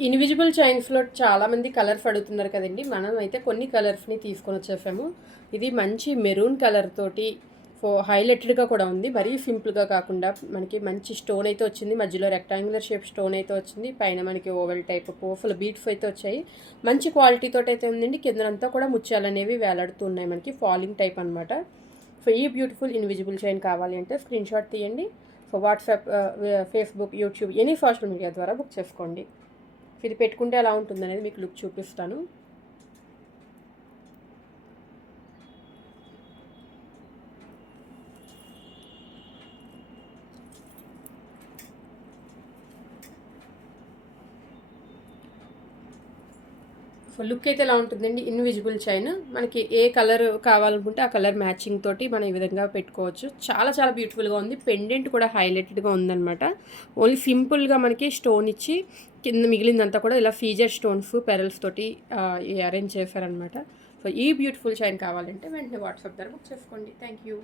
Invisible చైన్స్‌లో చాలామంది colours అడుగుతున్నారు కదండీ! మనం అయితే కొన్ని కలర్స్‌ని తీసుకొనొచ్చేసాము. ఇది మంచి మెరూన్ కలర్ తోటి హైలైటెడ్‌గా కూడా ఉంది. మరీ సింపుల్‌గా కాకుండా మనకి మంచి స్టోన్ అయితే వచ్చింది. మధ్యలో రెక్టాంగులర్ షేప్ స్టోన్ అయితే వచ్చింది. పైన మనకి ఓవెల్ టైప్ పూసల బీడ్స్ అయితే వచ్చాయి. మంచి క్వాలిటీ తోటైతే ఉందండి. కిందనంతా కూడా ముత్యాలనేవి వేలాడుతూ ఉన్నాయి మనకి. ఫాలింగ్ టైప్ అనమాట. సో, ఈ బ్యూటిఫుల్ ఇన్విజిబుల్ చైన్ కావాలి అంటే స్క్రీన్‌షాట్ తీయండి. So, WhatsApp, Facebook, YouTube any social media ద్వారా బుక్ చేసుకోండి. ఇది పెట్టుకుంటే ఎలా ఉంటుందనేది మీకు లుక్ చూపిస్తాను. సో, లుక్ అయితే ఎలా ఉంటుందండి, ఇన్విజిబుల్ చైన్. మనకి ఏ కలర్ కావాలనుకుంటే ఆ కలర్ మ్యాచింగ్ తోటి మనం ఈ విధంగా పెట్టుకోవచ్చు. చాలా చాలా బ్యూటిఫుల్‌గా ఉంది. పెండెంట్ కూడా హైలైటెడ్‌గా ఉందనమాట. ఓన్లీ సింపుల్‌గా మనకి స్టోన్ ఇచ్చి కింద మిగిలిందంతా కూడా ఇలా ఫీజర్ స్టోన్స్, పెరల్స్ తోటి అరేంజ్ చేశారనమాట. సో, ఈ బ్యూటిఫుల్ చైన్ కావాలంటే వెంటనే వాట్సాప్ ద్వారా బుక్ చేసుకోండి. Thank you.